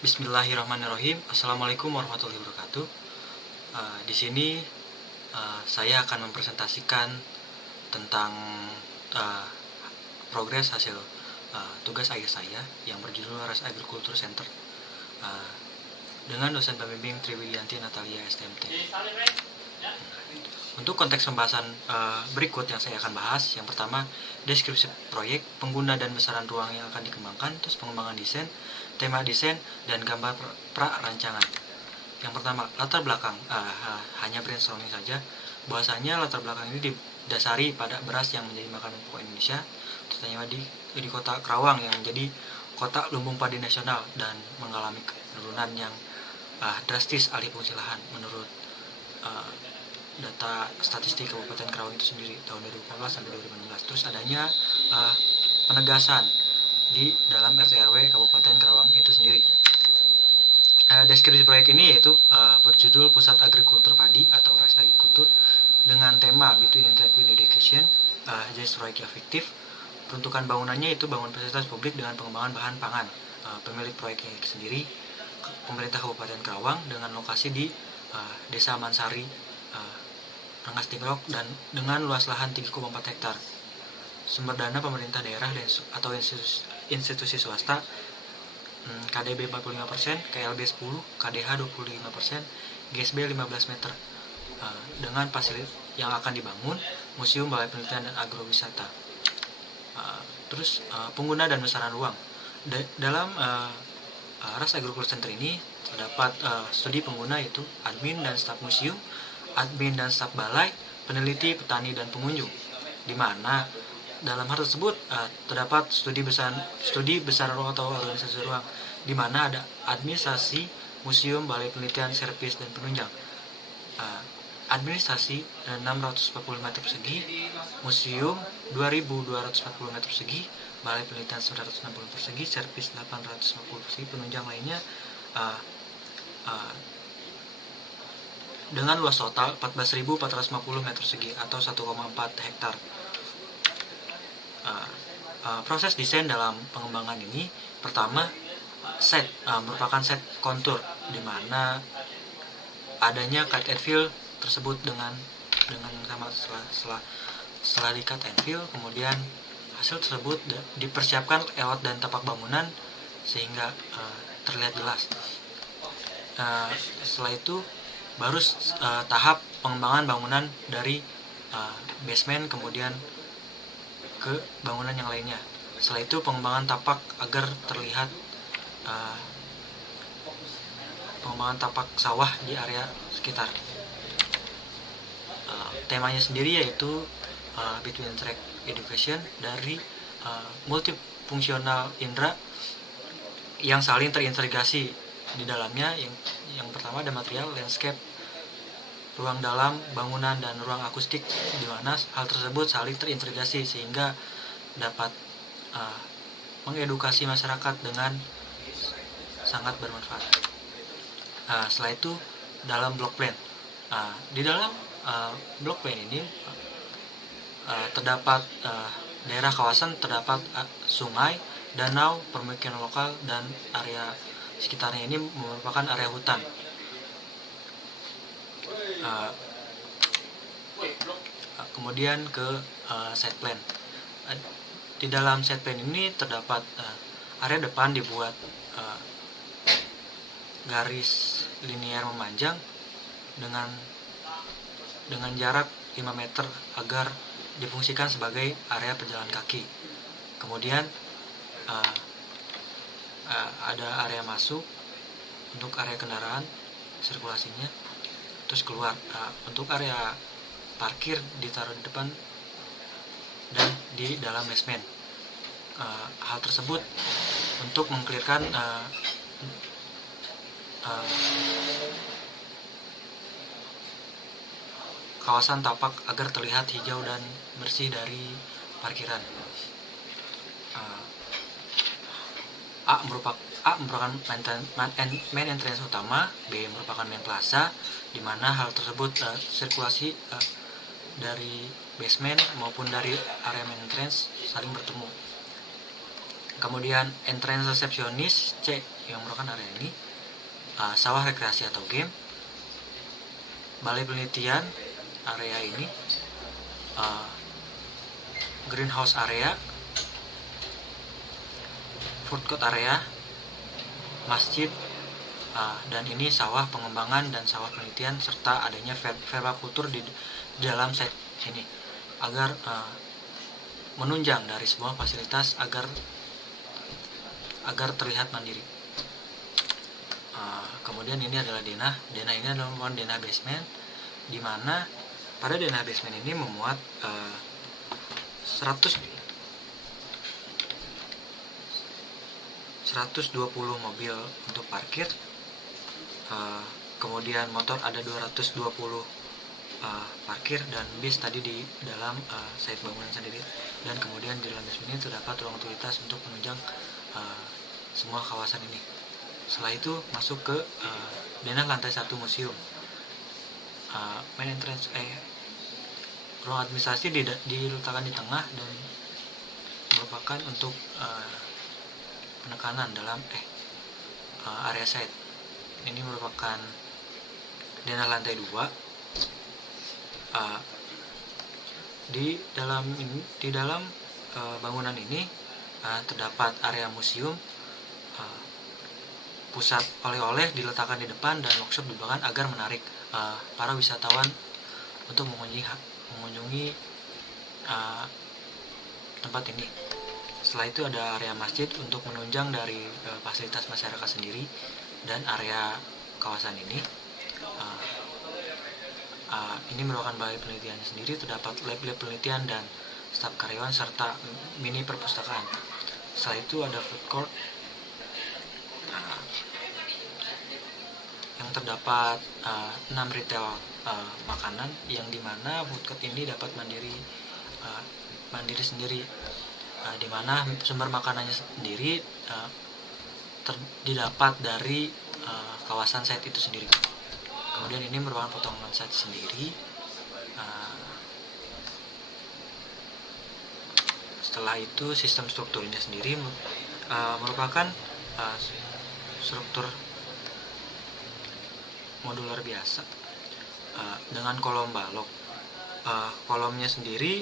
Bismillahirrahmanirrahim. Assalamualaikum warahmatullahi wabarakatuh. Di sini saya akan mempresentasikan tentang uh, progres hasil tugas akhir saya yang berjudul Ras Agriculture Center dengan dosen pembimbing Triwidianti Natalia STMT. Untuk konteks pembahasan berikut yang saya akan bahas, yang pertama deskripsi proyek, pengguna dan besaran ruang yang akan dikembangkan, terus pengembangan desain, tema desain, dan gambar pra-rancangan. Yang pertama, latar belakang, hanya brainstorming saja. Bahwasanya latar belakang ini didasari pada beras yang menjadi makanan pokok Indonesia, terutama di kota Karawang yang menjadi kota lumbung padi nasional dan mengalami penurunan yang drastis alih fungsi lahan menurut data statistik Kabupaten Karawang itu sendiri tahun 2014 sampai 2015. Terus adanya penegasan di dalam RT RW Kabupaten Karawang itu sendiri. Deskripsi proyek ini yaitu berjudul Pusat Agrikultur Padi atau Rice Agriculture dengan tema Between Internet with Education, jenis proyek yang fiktif. Peruntukan bangunannya itu bangun fasilitas publik dengan pengembangan bahan pangan. Pemilik proyeknya sendiri pemerintah Kabupaten Karawang dengan lokasi di Desa Mansari, Rengas Dengklok, dan dengan luas lahan 3,4 hektar. Sumber dana pemerintah daerah atau institusi swasta KDB 45%, KLB 10%, KDH 25%, GSB 15 meter. Dengan fasilitas yang akan dibangun museum, balai penelitian dan agrowisata. Terus pengguna dan besaran ruang. Dalam Ras Agriculture Center ini terdapat studi pengguna yaitu admin dan staf museum, admin dan staf balai, peneliti, petani, dan pengunjung. Di mana dalam hal tersebut terdapat studi besar ruang atau organisasi ruang, di mana ada administrasi, museum, balai penelitian, servis, dan penunjang. Administrasi 640 meter persegi, museum 2240 meter persegi, balai penelitian 960 meter persegi, servis 850 persegi, penunjang lainnya dengan luas total 14.450 meter persegi atau 1,4 hektar. Proses desain dalam pengembangan ini pertama merupakan set kontur, di mana adanya cut and fill tersebut dengan sama setelah di cut and fill, kemudian hasil tersebut dipersiapkan layout dan tapak bangunan sehingga terlihat jelas. Setelah itu baru tahap pengembangan bangunan dari basement kemudian ke bangunan yang lainnya. Setelah itu pengembangan tapak agar terlihat pengembangan tapak sawah di area sekitar. Temanya sendiri yaitu Between Track Education dari multifungsional indera yang saling terintegrasi di dalamnya. Yang pertama ada material, landscape, ruang dalam, bangunan, dan ruang akustik, di mana hal tersebut saling terintegrasi sehingga dapat mengedukasi masyarakat dengan sangat bermanfaat. Setelah itu dalam block plan. Di dalam block plan ini terdapat daerah kawasan, terdapat sungai, danau, permukiman lokal, dan area sekitarnya ini merupakan area hutan. Kemudian ke site plan. Di dalam site plan ini terdapat area depan dibuat garis linear memanjang dengan jarak 5 meter agar difungsikan sebagai area pejalan kaki. Kemudian ada area masuk untuk area kendaraan sirkulasinya, terus keluar. Untuk area parkir ditaruh di depan dan di dalam basement. Hal tersebut untuk mengklirkan kawasan tapak agar terlihat hijau dan bersih dari parkiran. A merupakan main entrance utama, B merupakan main plaza, di mana hal tersebut sirkulasi dari basement maupun dari area main entrance saling bertemu. Kemudian entrance resepsionis C yang merupakan area ini, sawah rekreasi atau game, balai penelitian area ini, greenhouse area, food court area, masjid, dan ini sawah pengembangan dan sawah penelitian serta adanya permakultur di dalam site sini agar menunjang dari semua fasilitas agar terlihat mandiri. Kemudian ini adalah denah ini adalah merupakan denah basement, di mana pada denah basement ini memuat 120 mobil untuk parkir, kemudian motor ada 220 parkir, dan bis tadi di dalam site bangunan sendiri. Dan kemudian di dalam basement ini terdapat ruang utilitas untuk menunjang semua kawasan ini. Setelah itu masuk ke denah lantai 1 museum. Main entrance ruang administrasi diletakkan di tengah dan merupakan untuk penekanan dalam area site. Ini merupakan denah lantai 2. Di dalam bangunan ini terdapat area museum, pusat oleh-oleh diletakkan di depan, dan workshop di belakang agar menarik para wisatawan untuk mengunjungi tempat ini. Setelah itu ada area masjid untuk menunjang dari fasilitas masyarakat sendiri, dan area kawasan ini ini merupakan balai penelitiannya sendiri, terdapat lab penelitian dan staf karyawan serta mini perpustakaan. Setelah itu ada food court yang terdapat 6 retail makanan, yang dimana food court ini dapat mandiri sendiri, dimana sumber makanannya sendiri didapat dari kawasan site itu sendiri. Kemudian ini merupakan potongan site sendiri. Setelah itu sistem strukturnya sendiri merupakan struktur modular biasa dengan kolom balok. Kolomnya sendiri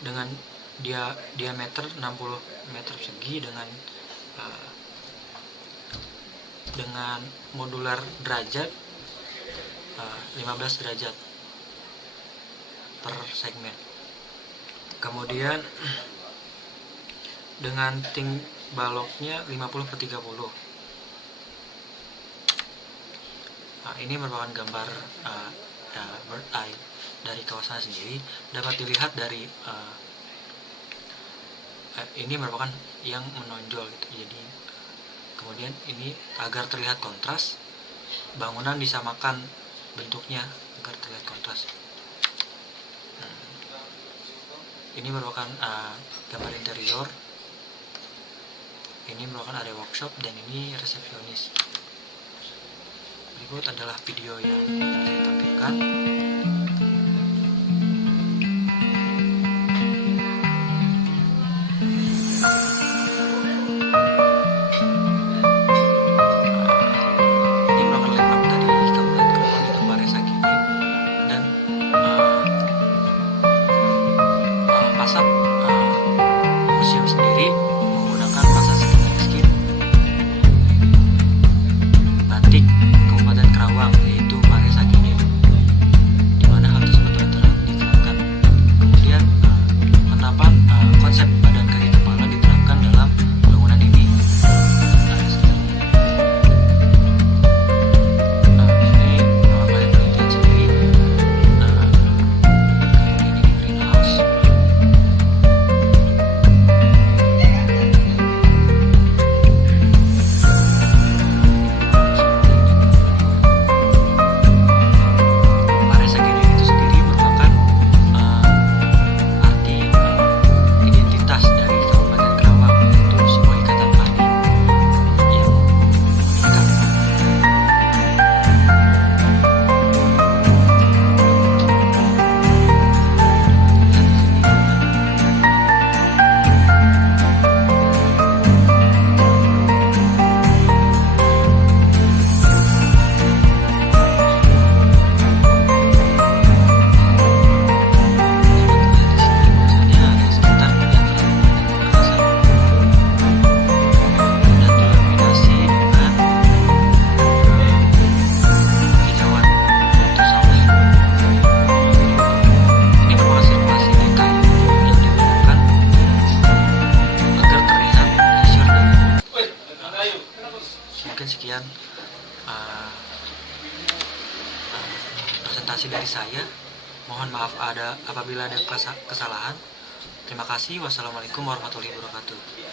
dengan diameter 60 meter persegi dengan modular derajat 15 derajat per segmen. Kemudian dengan tinggi baloknya 50/30. Ini merupakan gambar bird eye dari kawasan sendiri, dapat dilihat dari ini merupakan yang menonjol gitu. Jadi kemudian ini agar terlihat kontras, bangunan disamakan bentuknya agar terlihat kontras. Ini merupakan gambar interior. Ini merupakan area workshop, dan ini resepsionis. Berikut adalah video yang saya tampilkan. Museum sendiri menggunakan pasar setengah miskin batik Kabupaten Karawang, yaitu Paris Agini. sekian uh, presentasi dari saya. Mohon maaf apabila ada kesalahan. Terima kasih. Wassalamualaikum warahmatullahi wabarakatuh.